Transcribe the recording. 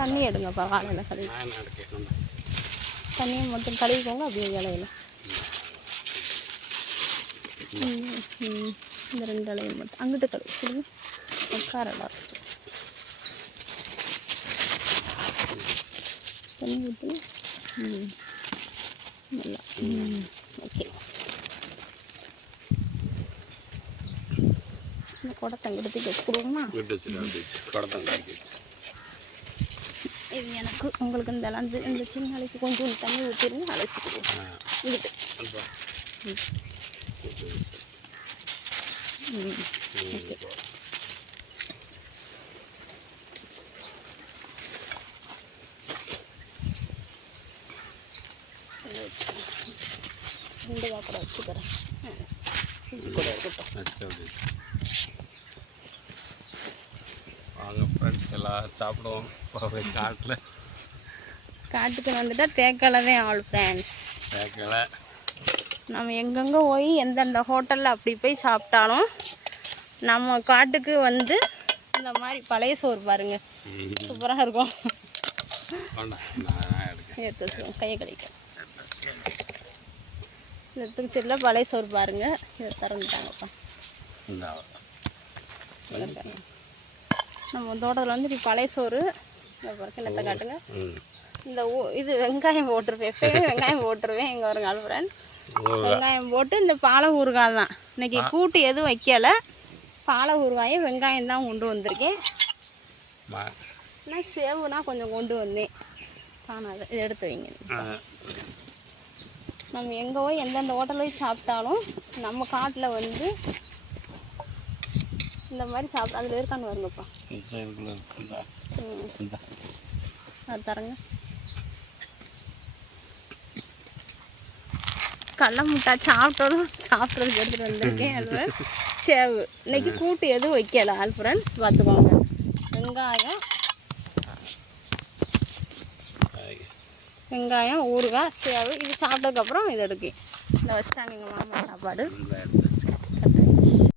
தண்ணி எடுங்கப்பா வாழையில கழுவி தண்ணியை மட்டும் கழுவிக்கோங்க அப்படியே இலையில இந்த 2 இலையை மட்டும் அங்கிட்டு கழுவி கொடுங்க உட்காரலாம் தண்ணி ஊற்றி நல்லா ஓகே இந்த குடத்தங்கடுத்து வச்சு கொடுங்கம்மா இது எனக்கு உங்களுக்கு இந்த சின்ன அலைக்கு கொஞ்சம் தண்ணி ஊற்றிடுங்க அலசிக்கிடுவோம் இங்கிட்டு ஓகே ரெண்டு கூட வச்சுக்கிறேன் கூட இருக்கட்டும் வாங்க ஃப்ரெண்ட்ஸ் எல்லாம் சாப்பிடுவோம் காட்டுக்கு வந்துட்டால் தேக்கலை தான் ஆள் ஃப்ரெண்ட்ஸ் தேக்கலை நம்ம எங்கெங்கே போய் எந்தெந்த ஹோட்டலில் அப்படி போய் சாப்பிட்டாலும் நம்ம காட்டுக்கு வந்து இந்த மாதிரி பழைய சோறு பாருங்க சூப்பராக இருக்கும் எடுத்து வச்சுக்கோங்க கையை கழிக்க இந்த திருச்சியில் பழைய சோறு பாருங்க இதை திறந்துட்டாங்கப்பா நம்ம தோட்டத்தில் வந்து இப்படி பழைய சோறு கிணத்தை காட்டுங்க இந்த இது வெங்காயம் போட்டிருப்பேன் எப்பயுமே வெங்காயம் போட்டுருவேன் எங்கள் ஒரு கால் ஃப்ரெண்ட் வெங்காயம் போட்டு இந்த பாலை ஊறுகாய் தான் இன்றைக்கி கூட்டு எதுவும் வைக்கலை பாலை ஊறுகாயும் வெங்காயம் தான் கொண்டு வந்திருக்கேன் நான் சேவுனா கொஞ்சம் கொண்டு வந்தேன் காணாது இதை எடுத்து வைங்க நம்ம எங்கே போய் எந்தெந்த ஹோட்டலில் சாப்பிட்டாலும் நம்ம காட்டில் வந்து இந்த மாதிரி சாப்பிட அதில் இருக்கான்னு வருங்கப்பா அது தரங்க கடலை முட்டை சாப்பிட்றதுக்கு எடுத்துகிட்டு வந்திருக்கேன் அது சேவு இன்னைக்கு கூட்டு எதுவும் வைக்கல ஆல் ஃப்ரெண்ட்ஸ் பார்த்துக்கோங்க வெங்காயம் ஊறுகாய் சேவு இது சாப்பிட்டதுக்கப்புறம் இது எடுக்கேன் இந்த வச்சுட்டாங்க எங்கள் மாமா சாப்பாடு